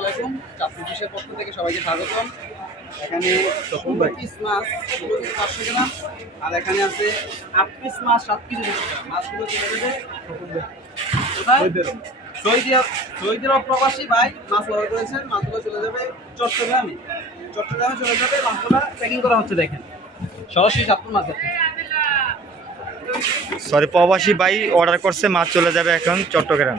আলাইকুম। চাকরি অফিসের পক্ষ থেকে সবাইকে স্বাগতম। এখানে ষোলো পিস মাছ ষোলো পিস পাঁচশো গ্রাম আর এখানে আছে আট পিস মাছ সাত পিস মাছগুলো চলে যাবে শহীদের প্রবাসী ভাই মাছ অর্ডার করেছেন। মাছগুলো চলে যাবে চট্টগ্রামে। চট্টগ্রামে চলে যাবে মাছগুলো প্যাকিং করা হচ্ছে দেখেন। সরাসরি সাতপুর মাছ সরি প্রবাসী ভাই অর্ডার করছে মাছ চলে যাবে এখন চট্টগ্রাম।